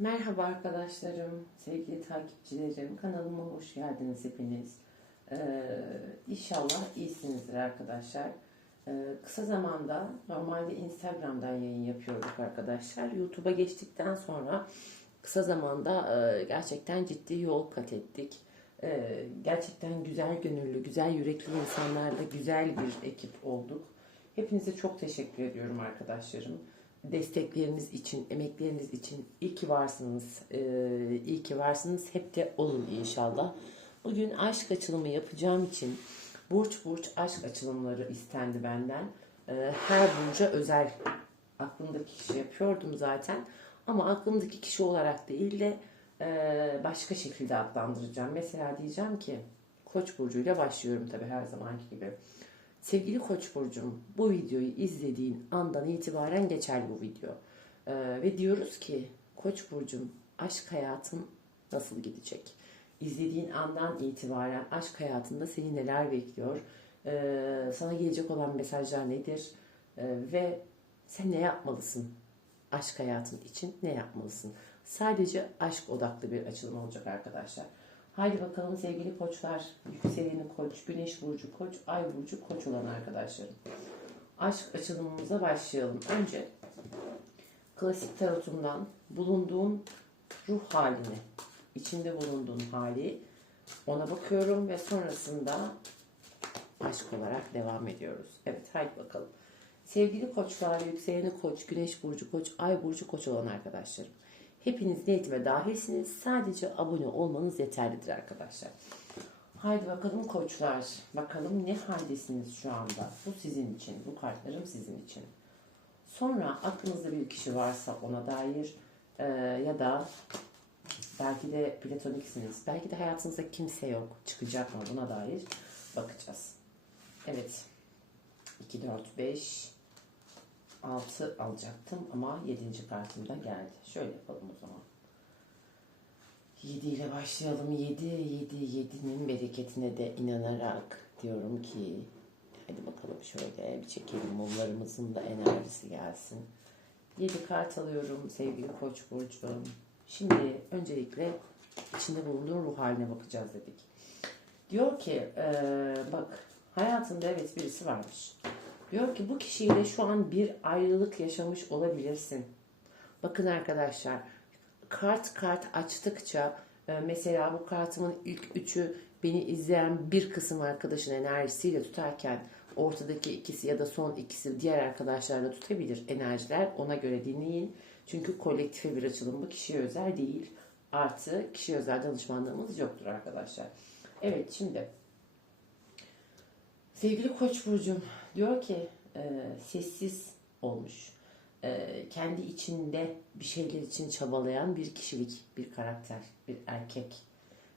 Merhaba arkadaşlarım, sevgili takipçilerim. Kanalıma hoş geldiniz hepiniz. Ee, inşallah iyisinizdir arkadaşlar. Ee, kısa zamanda normalde Instagram'dan yayın yapıyorduk arkadaşlar. YouTube'a geçtikten sonra kısa zamanda e, gerçekten ciddi yol kat ettik. Ee, gerçekten güzel gönüllü, güzel yürekli insanlarla güzel bir ekip olduk. Hepinize çok teşekkür ediyorum arkadaşlarım destekleriniz için, emekleriniz için iyi ki varsınız. Ee, iyi ki varsınız. Hep de olun inşallah. Bugün aşk açılımı yapacağım için burç burç aşk açılımları istendi benden. Ee, her burca özel aklımdaki kişi yapıyordum zaten. Ama aklımdaki kişi olarak değil de e, başka şekilde adlandıracağım. Mesela diyeceğim ki Koç burcuyla başlıyorum tabii her zamanki gibi. Sevgili Koç burcum, bu videoyu izlediğin andan itibaren geçer bu video. Ee, ve diyoruz ki Koç burcum, aşk hayatın nasıl gidecek? İzlediğin andan itibaren aşk hayatında seni neler bekliyor? Ee, sana gelecek olan mesajlar nedir? Ee, ve sen ne yapmalısın? Aşk hayatın için ne yapmalısın? Sadece aşk odaklı bir açılım olacak arkadaşlar. Haydi bakalım sevgili koçlar, yükseleni koç, güneş burcu koç, ay burcu koç olan arkadaşlarım. Aşk açılımımıza başlayalım. Önce klasik tarotumdan bulunduğun ruh halini, içinde bulunduğun hali ona bakıyorum ve sonrasında aşk olarak devam ediyoruz. Evet haydi bakalım. Sevgili koçlar, yükseleni koç, güneş burcu koç, ay burcu koç olan arkadaşlarım. Hepiniz niyetime dahilsiniz. Sadece abone olmanız yeterlidir arkadaşlar. Haydi bakalım koçlar. Bakalım ne haldesiniz şu anda. Bu sizin için. Bu kartlarım sizin için. Sonra aklınızda bir kişi varsa ona dair e, ya da belki de platoniksiniz. Belki de hayatınızda kimse yok. Çıkacak mı buna dair bakacağız. Evet. 2, 4, 5, 6 alacaktım ama 7. kartımda geldi. Şöyle yapalım o zaman. 7 ile başlayalım. 7, 7, 7'nin bereketine de inanarak diyorum ki hadi bakalım şöyle bir çekelim mumlarımızın da enerjisi gelsin. 7 kart alıyorum sevgili Koç burcum. Şimdi öncelikle içinde bulunduğun ruh haline bakacağız dedik. Diyor ki ee, bak hayatında evet birisi varmış. Diyor ki bu kişiyle şu an bir ayrılık yaşamış olabilirsin. Bakın arkadaşlar kart kart açtıkça e, mesela bu kartımın ilk üçü beni izleyen bir kısım arkadaşın enerjisiyle tutarken ortadaki ikisi ya da son ikisi diğer arkadaşlarla tutabilir enerjiler. Ona göre dinleyin. Çünkü kolektife bir açılım bu kişiye özel değil. Artı kişiye özel danışmanlığımız yoktur arkadaşlar. Evet şimdi sevgili Koç burcum diyor ki e, sessiz olmuş. E, kendi içinde bir şeyler için çabalayan bir kişilik, bir karakter, bir erkek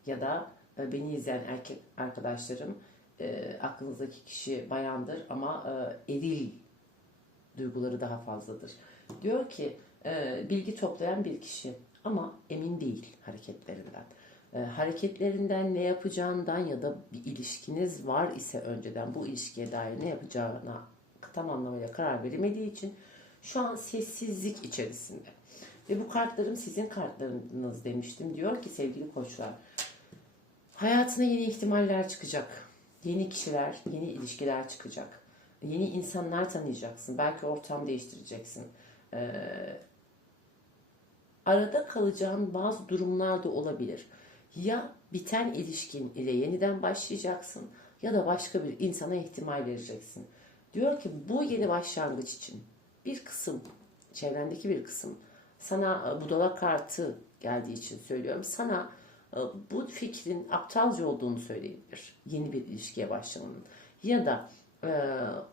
ya da e, beni izleyen erkek arkadaşlarım e, aklınızdaki kişi bayandır ama e, eril duyguları daha fazladır. Diyor ki e, bilgi toplayan bir kişi ama emin değil hareketlerinden. E, hareketlerinden ne yapacağından ya da bir ilişkiniz var ise önceden bu ilişkiye dair ne yapacağına tam anlamıyla karar veremediği için şu an sessizlik içerisinde. Ve bu kartlarım sizin kartlarınız demiştim. Diyor ki sevgili koçlar, hayatına yeni ihtimaller çıkacak. Yeni kişiler, yeni ilişkiler çıkacak. Yeni insanlar tanıyacaksın. Belki ortam değiştireceksin. Ee, arada kalacağın bazı durumlar da olabilir. Ya biten ilişkin ile yeniden başlayacaksın ya da başka bir insana ihtimal vereceksin. Diyor ki bu yeni başlangıç için bir kısım, çevrendeki bir kısım sana e, budala kartı geldiği için söylüyorum. Sana e, bu fikrin aptalca olduğunu söyleyebilir. Yeni bir ilişkiye başlamanın. Ya da e,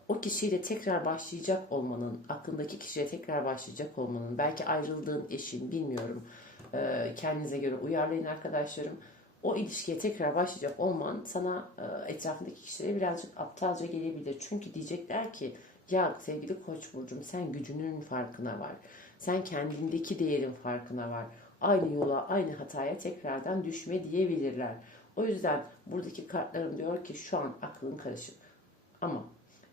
o kişiyle tekrar başlayacak olmanın, aklındaki kişiye tekrar başlayacak olmanın, belki ayrıldığın eşin bilmiyorum. E, kendinize göre uyarlayın arkadaşlarım o ilişkiye tekrar başlayacak olman sana e, etrafındaki kişilere birazcık aptalca gelebilir. Çünkü diyecekler ki ya sevgili koç burcum sen gücünün farkına var. Sen kendindeki değerin farkına var. Aynı yola, aynı hataya tekrardan düşme diyebilirler. O yüzden buradaki kartlarım diyor ki şu an aklın karışık. Ama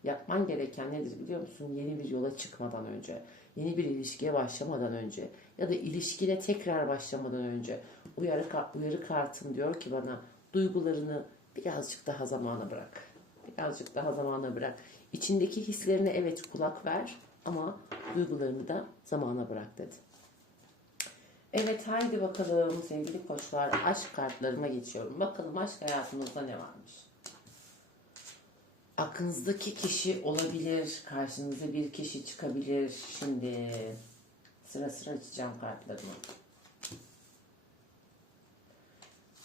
yapman gereken nedir biliyor musun? Yeni bir yola çıkmadan önce, yeni bir ilişkiye başlamadan önce, ya da ilişkine tekrar başlamadan önce uyarı, uyarı kartım diyor ki bana duygularını birazcık daha zamana bırak. Birazcık daha zamana bırak. İçindeki hislerine evet kulak ver ama duygularını da zamana bırak dedi. Evet haydi bakalım sevgili koçlar aşk kartlarıma geçiyorum. Bakalım aşk hayatınızda ne varmış? Aklınızdaki kişi olabilir. Karşınıza bir kişi çıkabilir. Şimdi sıra sıra açacağım kartlarımı.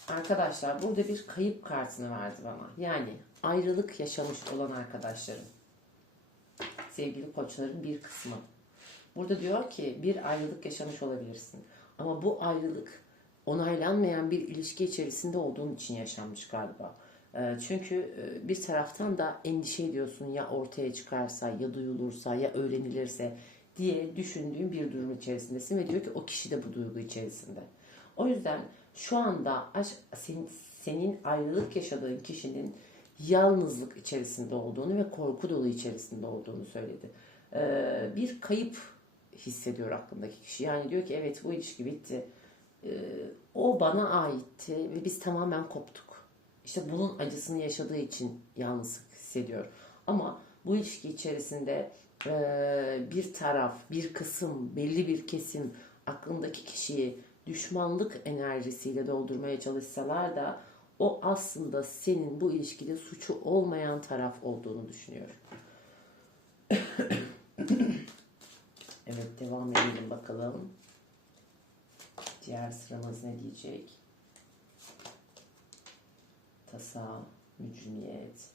Arkadaşlar burada bir kayıp kartını verdi bana. Yani ayrılık yaşamış olan arkadaşlarım. Sevgili koçların bir kısmı. Burada diyor ki bir ayrılık yaşamış olabilirsin. Ama bu ayrılık onaylanmayan bir ilişki içerisinde olduğun için yaşanmış galiba. Ee, Çünkü e, bir taraftan da endişe ediyorsun ya ortaya çıkarsa ya duyulursa ya öğrenilirse diye düşündüğün bir durum içerisindesin ve diyor ki o kişi de bu duygu içerisinde. O yüzden şu anda senin ayrılık yaşadığın kişinin yalnızlık içerisinde olduğunu ve korku dolu içerisinde olduğunu söyledi. Ee, bir kayıp hissediyor aklındaki kişi. Yani diyor ki evet bu ilişki bitti. Ee, o bana aitti ve biz tamamen koptuk. İşte bunun acısını yaşadığı için yalnız hissediyor. Ama bu ilişki içerisinde e, bir taraf, bir kısım, belli bir kesim aklındaki kişiyi düşmanlık enerjisiyle doldurmaya çalışsalar da o aslında senin bu ilişkide suçu olmayan taraf olduğunu düşünüyor. Evet devam edelim bakalım. Diğer sıramız ne diyecek? Tasa, mücrimiyet.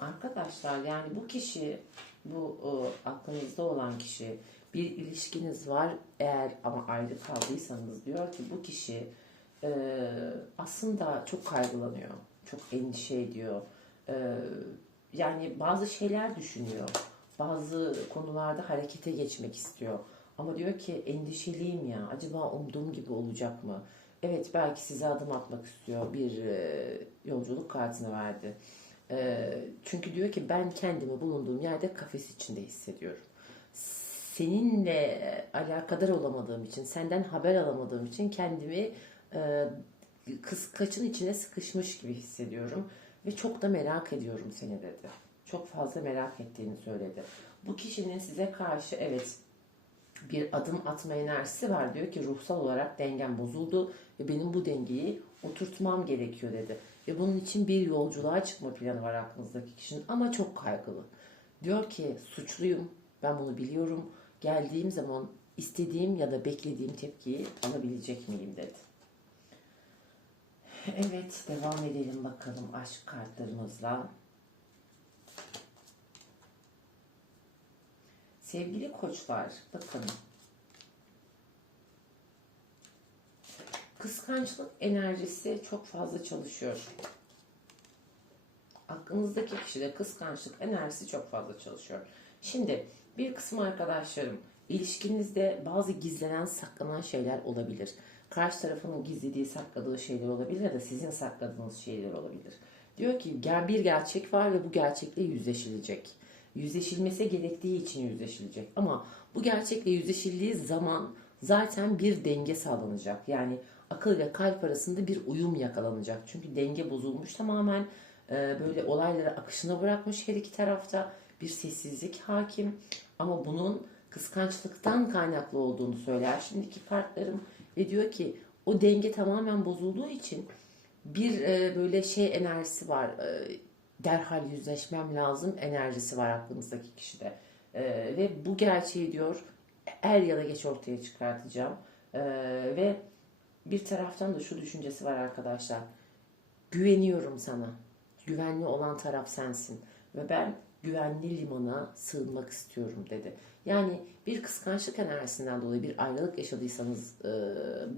Arkadaşlar yani bu kişi, bu e, aklınızda olan kişi bir ilişkiniz var eğer ama ayrı kaldıysanız diyor ki bu kişi e, aslında çok kaygılanıyor, çok endişe ediyor. E, yani bazı şeyler düşünüyor, bazı konularda harekete geçmek istiyor. Ama diyor ki endişeliyim ya, acaba umduğum gibi olacak mı? Evet belki size adım atmak istiyor, bir e, yolculuk kartını verdi. E, çünkü diyor ki ben kendimi bulunduğum yerde kafes içinde hissediyorum seninle alakadar olamadığım için, senden haber alamadığım için kendimi e, kıskaçın içine sıkışmış gibi hissediyorum. Ve çok da merak ediyorum seni dedi. Çok fazla merak ettiğini söyledi. Bu kişinin size karşı evet bir adım atma enerjisi var. Diyor ki ruhsal olarak dengem bozuldu ve benim bu dengeyi oturtmam gerekiyor dedi. Ve bunun için bir yolculuğa çıkma planı var aklınızdaki kişinin ama çok kaygılı. Diyor ki suçluyum, ben bunu biliyorum. Geldiğim zaman istediğim ya da beklediğim tepkiyi alabilecek miyim dedi. Evet devam edelim bakalım aşk kartlarımızla. Sevgili koçlar bakın. Kıskançlık enerjisi çok fazla çalışıyor. Aklınızdaki kişide kıskançlık enerjisi çok fazla çalışıyor. Şimdi bir kısım arkadaşlarım ilişkinizde bazı gizlenen saklanan şeyler olabilir. Karşı tarafın gizlediği sakladığı şeyler olabilir ya da sizin sakladığınız şeyler olabilir. Diyor ki "Ger- bir gerçek var ve bu gerçekle yüzleşilecek. Yüzleşilmesi gerektiği için yüzleşilecek. Ama bu gerçekle yüzleşildiği zaman zaten bir denge sağlanacak. Yani akıl ve kalp arasında bir uyum yakalanacak. Çünkü denge bozulmuş tamamen e, böyle olayları akışına bırakmış her iki tarafta bir sessizlik hakim ama bunun kıskançlıktan kaynaklı olduğunu söyler şimdiki kartlarım ve diyor ki o denge tamamen bozulduğu için bir e, böyle şey enerjisi var e, derhal yüzleşmem lazım enerjisi var aklınızdaki kişide. E, ve bu gerçeği diyor er ya da geç ortaya çıkartacağım. E, ve bir taraftan da şu düşüncesi var arkadaşlar. Güveniyorum sana. Güvenli olan taraf sensin. Ve ben güvenli limana sığınmak istiyorum dedi. Yani bir kıskançlık enerjisinden dolayı bir ayrılık yaşadıysanız e,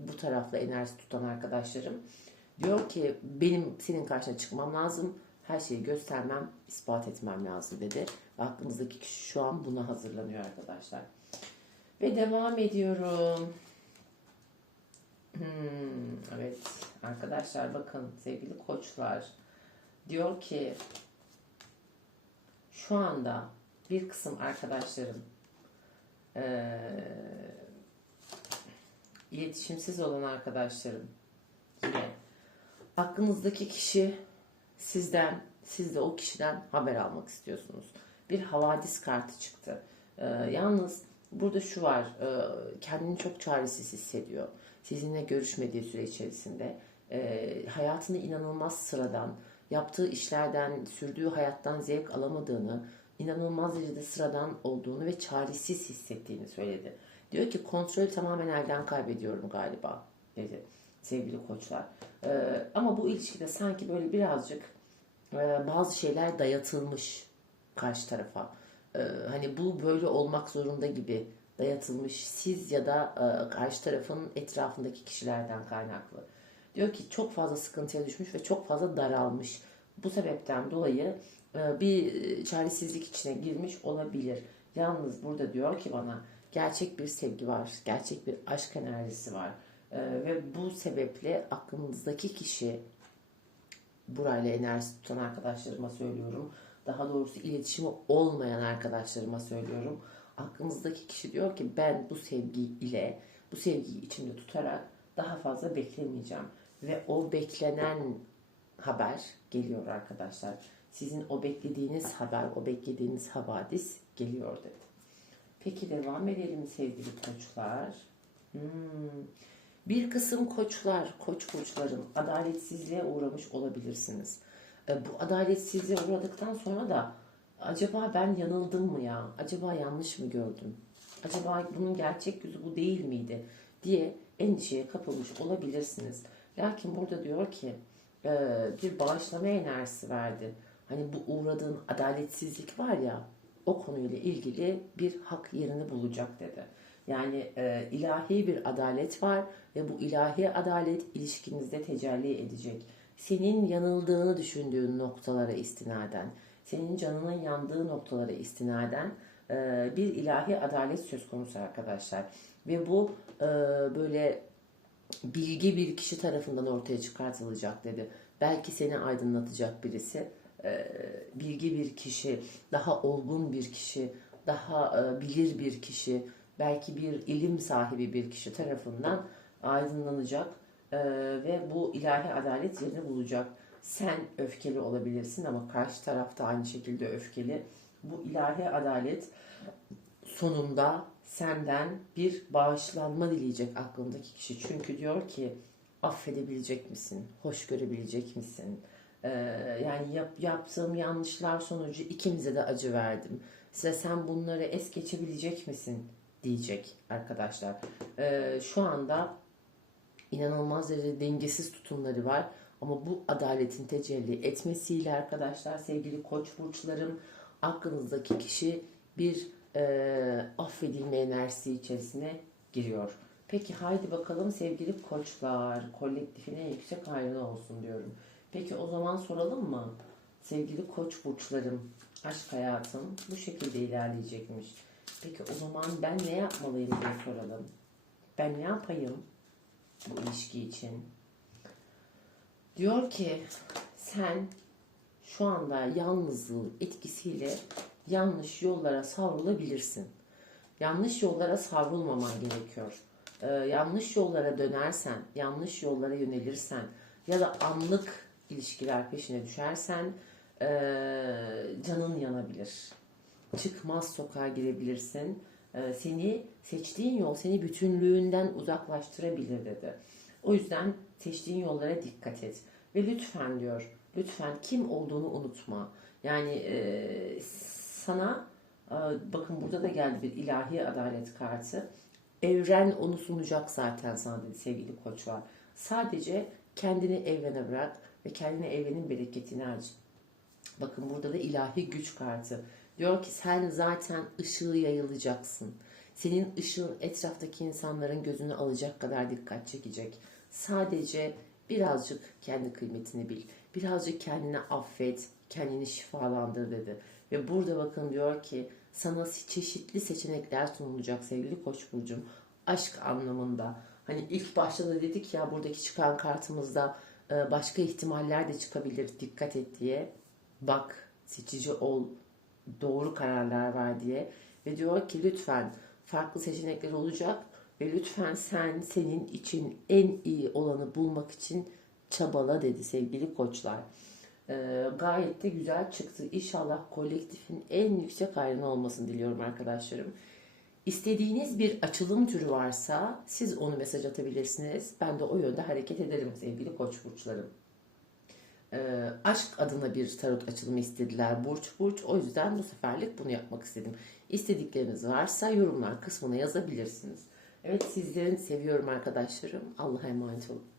bu tarafla enerji tutan arkadaşlarım diyor ki benim senin karşına çıkmam lazım. Her şeyi göstermem, ispat etmem lazım dedi. Ve aklınızdaki kişi şu an buna hazırlanıyor arkadaşlar. Ve devam ediyorum. Hmm, evet arkadaşlar bakın sevgili koçlar diyor ki şu anda bir kısım arkadaşlarım eee, iletişimsiz olan arkadaşlarım yine aklınızdaki kişi sizden, siz de o kişiden haber almak istiyorsunuz. Bir havadis kartı çıktı. Ee, yalnız burada şu var, e, kendini çok çaresiz hissediyor. Sizinle görüşmediği süre içerisinde e, hayatını inanılmaz sıradan, yaptığı işlerden, sürdüğü hayattan zevk alamadığını, inanılmaz derecede sıradan olduğunu ve çaresiz hissettiğini söyledi. Diyor ki kontrolü tamamen elden kaybediyorum galiba dedi sevgili koçlar. Ee, ama bu ilişkide sanki böyle birazcık e, bazı şeyler dayatılmış karşı tarafa. Ee, hani bu böyle olmak zorunda gibi dayatılmış siz ya da e, karşı tarafın etrafındaki kişilerden kaynaklı. Diyor ki çok fazla sıkıntıya düşmüş ve çok fazla daralmış. Bu sebepten dolayı e, bir çaresizlik içine girmiş olabilir. Yalnız burada diyor ki bana gerçek bir sevgi var, gerçek bir aşk enerjisi var. E, ve bu sebeple aklınızdaki kişi burayla enerji tutan arkadaşlarıma söylüyorum. Daha doğrusu iletişimi olmayan arkadaşlarıma söylüyorum. Aklınızdaki kişi diyor ki ben bu sevgi ile bu sevgiyi içimde tutarak daha fazla beklemeyeceğim. Ve o beklenen haber geliyor arkadaşlar. Sizin o beklediğiniz haber, o beklediğiniz havadis geliyor dedi. Peki devam edelim sevgili koçlar. Hmm. Bir kısım koçlar, koç burçların adaletsizliğe uğramış olabilirsiniz. E, bu adaletsizliğe uğradıktan sonra da acaba ben yanıldım mı ya? Acaba yanlış mı gördüm? Acaba bunun gerçek yüzü bu değil miydi? diye endişeye kapılmış olabilirsiniz. Lakin burada diyor ki e, bir bağışlama enerjisi verdi. Hani bu uğradığın adaletsizlik var ya o konuyla ilgili bir hak yerini bulacak dedi. Yani e, ilahi bir adalet var ve bu ilahi adalet ilişkinizde tecelli edecek. Senin yanıldığını düşündüğün noktalara istinaden, senin canının yandığı noktalara istinaden e, bir ilahi adalet söz konusu arkadaşlar. Ve bu e, böyle bilgi bir kişi tarafından ortaya çıkartılacak dedi. Belki seni aydınlatacak birisi, e, bilgi bir kişi, daha olgun bir kişi, daha e, bilir bir kişi, belki bir ilim sahibi bir kişi tarafından aydınlanacak e, ve bu ilahi adalet yerini bulacak. Sen öfkeli olabilirsin ama karşı tarafta aynı şekilde öfkeli. Bu ilahi adalet sonunda senden bir bağışlanma dileyecek aklındaki kişi. Çünkü diyor ki affedebilecek misin? Hoş görebilecek misin? Ee, yani yap, yaptığım yanlışlar sonucu ikimize de acı verdim. Size sen bunları es geçebilecek misin? Diyecek arkadaşlar. Ee, şu anda inanılmaz derecede dengesiz tutumları var. Ama bu adaletin tecelli etmesiyle arkadaşlar sevgili koç burçlarım aklınızdaki kişi bir e, affedilme enerjisi içerisine giriyor. Peki haydi bakalım sevgili koçlar kolektifine yüksek hayırlı olsun diyorum. Peki o zaman soralım mı? Sevgili koç burçlarım aşk hayatım bu şekilde ilerleyecekmiş. Peki o zaman ben ne yapmalıyım diye soralım. Ben ne yapayım bu ilişki için? Diyor ki sen şu anda yalnızlığın etkisiyle yanlış yollara savrulabilirsin. Yanlış yollara savrulmaman gerekiyor. Ee, yanlış yollara dönersen, yanlış yollara yönelirsen ya da anlık ilişkiler peşine düşersen ee, canın yanabilir. Çıkmaz sokağa girebilirsin. Ee, seni seçtiğin yol seni bütünlüğünden uzaklaştırabilir dedi. O yüzden seçtiğin yollara dikkat et. Ve lütfen diyor, lütfen kim olduğunu unutma. Yani e, sana, e, bakın burada da geldi bir ilahi adalet kartı. Evren onu sunacak zaten sana dedi sevgili koçlar. Sadece kendini evrene bırak ve kendine evrenin bereketini aç. Bakın burada da ilahi güç kartı. Diyor ki sen zaten ışığı yayılacaksın. Senin ışığın etraftaki insanların gözünü alacak kadar dikkat çekecek. Sadece birazcık kendi kıymetini bil. Birazcık kendini affet, kendini şifalandır dedi. Ve burada bakın diyor ki sana çeşitli seçenekler sunulacak sevgili Koç burcum. Aşk anlamında. Hani ilk başta da dedik ya buradaki çıkan kartımızda e, başka ihtimaller de çıkabilir. Dikkat et diye. Bak, seçici ol, doğru kararlar ver diye. Ve diyor ki lütfen farklı seçenekler olacak. Ve lütfen sen senin için en iyi olanı bulmak için çabala dedi sevgili koçlar. Ee, gayet de güzel çıktı. İnşallah kolektifin en yüksek hayrına olmasını diliyorum arkadaşlarım. İstediğiniz bir açılım türü varsa siz onu mesaj atabilirsiniz. Ben de o yönde hareket ederim sevgili koç burçlarım. Ee, aşk adına bir tarot açılımı istediler burç burç. O yüzden bu seferlik bunu yapmak istedim. İstedikleriniz varsa yorumlar kısmına yazabilirsiniz. Evet sizlerin seviyorum arkadaşlarım. Allah'a emanet olun.